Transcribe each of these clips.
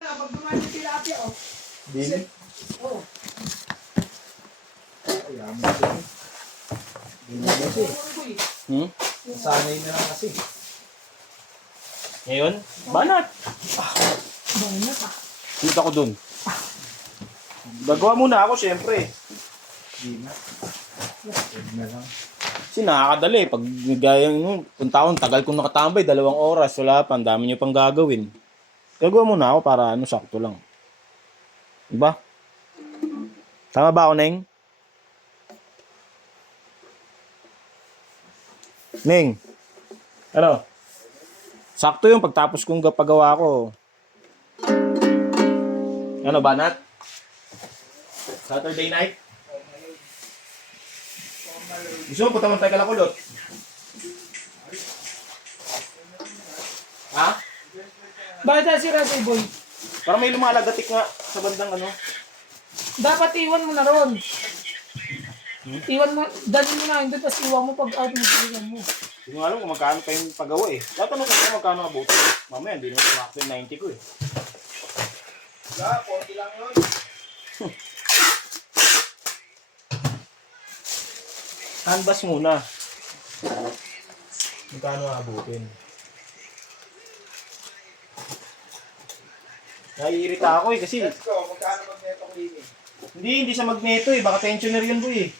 Pag dumaan yung tilapia, oh. Dili? Oo. Ay, amo ko yun. Dili na kasi. Sanay na lang kasi. Ngayon, banat. Banat ah. Punta ko dun. Gagawa muna ako, syempre. Di na. Huwag na lang. Kasi nakakadali. Pag gaya nung punta ko, tagal kong nakatambay, 2 oras. Wala pa, ang dami nyo pang gagawin. Gagawa muna ako para sakto lang. Diba? Tama ba ako, Neng? Neng? Ano? Sakto yung pagtapos kong paggawa ko. Ano, banat? Saturday night? Gusto mo punta man tayo Kalakulot? Ha? Bakit tayo si Ratay Boy? Parang may lumalagatik nga sa bandang ano. Dapat iwan mo na ron. Iwan mo, dalhin mo na, hindi tapos iwan mo pag out mo pilihan mo. Hindi mo alam kung magkano pa yung paggawa eh. Tatanong ko na magkano abuti eh. Mamaya hindi naman tumakto yung 90 ko eh. Wala, 40 lang yun. Canvas muna. Magkano abutin? Naiirita ako eh kasi Let's go, magkano magneto cleaning? hindi sa magneto eh. Baka tensioner yun boy eh.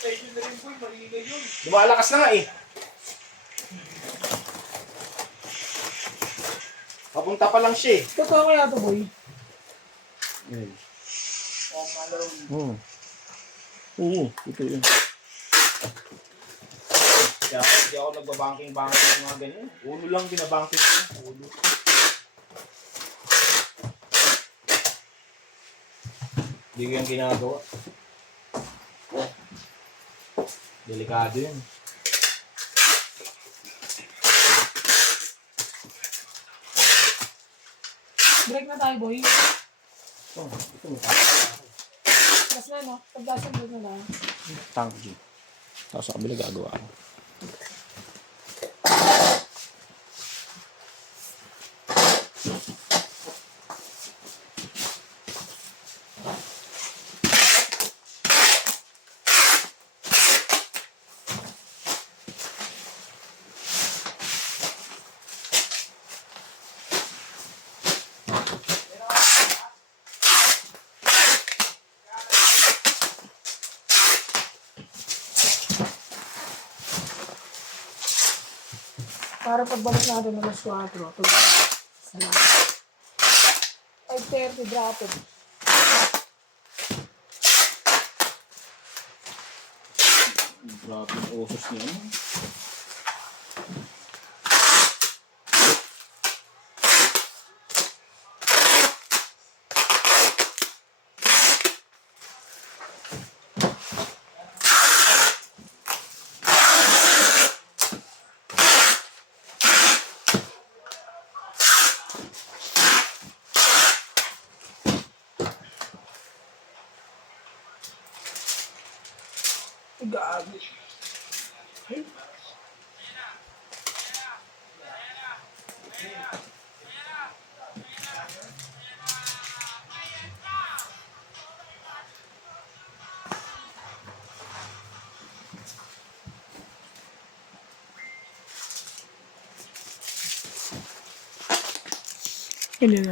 Tension na rin po, maligay yun. Lumalakas na nga eh. Papunta pa lang siya eh. Totoo kaya to boy? Oh, malone. Oo, ito yun. Kaya hindi ako nagbabanking-banking ng mga ganyan. Ulo lang binabanking ko. Ulo. Hindi ko yung ginagawa. Delikado yun. Break na tayo boy. Ito mo tapos. Tapos na no? Pagdasan mo na lang. Tank G. Tapos sa kabila gagawa ako. Para pagbalik natin ng alas 4. Salamat. 5:30 drop it. Grabe yung usos niya. Gabi. Ini